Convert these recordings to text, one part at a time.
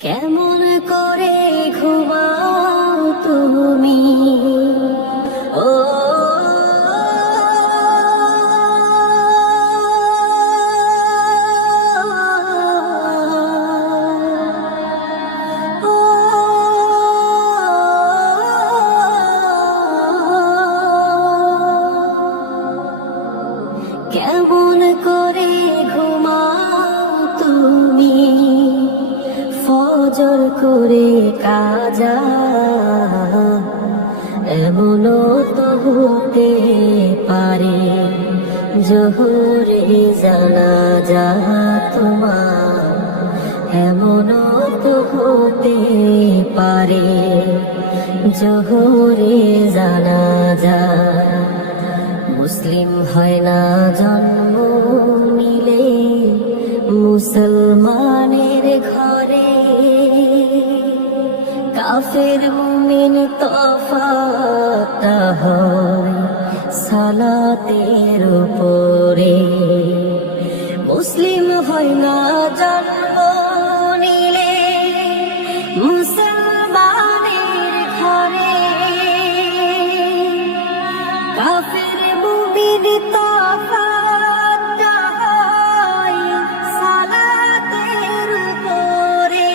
কেমন করে ঘুমাও তুমি? ও কেমন করে ঘুমাও তুমি? ফজর করে কাজা এমনও তো হতে পারে জোহরে জানাজা তোমার, এমনও তো হতে পারে জোহরে জানাজা। মুসলিম হয় না জন্ম নিলে মুসলমানের ঘরে, কাফের মুমিন তফাৎটা হয় সালাতের উপরে। মুসলিম হয় না জন্ম নিলে মুসলমানের ঘরে, কাফের মুমিন তফাৎটা হয় সালাতের উপরে।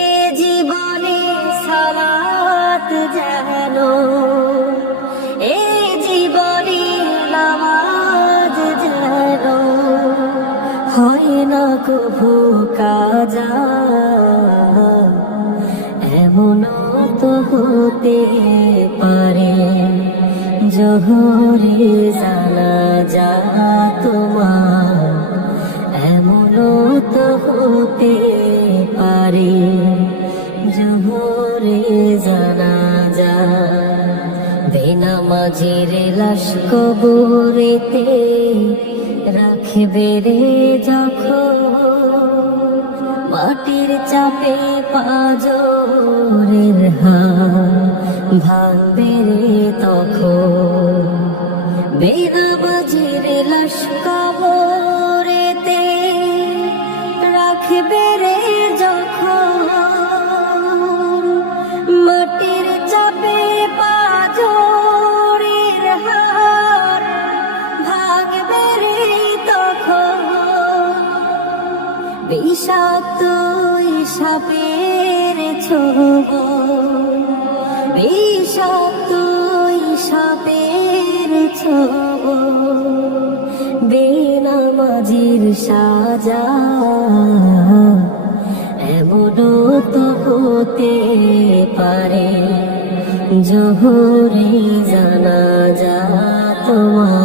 এ জীবনে সালাত যেন, এ জীবনে নামাজ যেন হয় না কভু কাজা, এমনও তো হতে পারে জোহরে জানাজা তোমার, এমনও তো হতে পারে জোহরে জানাজা। বেনামাজির লাশ কবরেতে রাখবে রে যখন, মাটির চাপে পাজরের হাড় ভাঙবে রে তখন। বেনামাজির লাশ কবরেতে রাখবে রে যখন, মাটির চাপে পাজরের হাড় ভাঙবে রে তখন। বিষাক্ত সাপের ছোবল, বিষাক্ত সাপের ছোবল, বেনামাজির সাজা এমনও তো হতে পারে জোহরে জানাজা তোমার।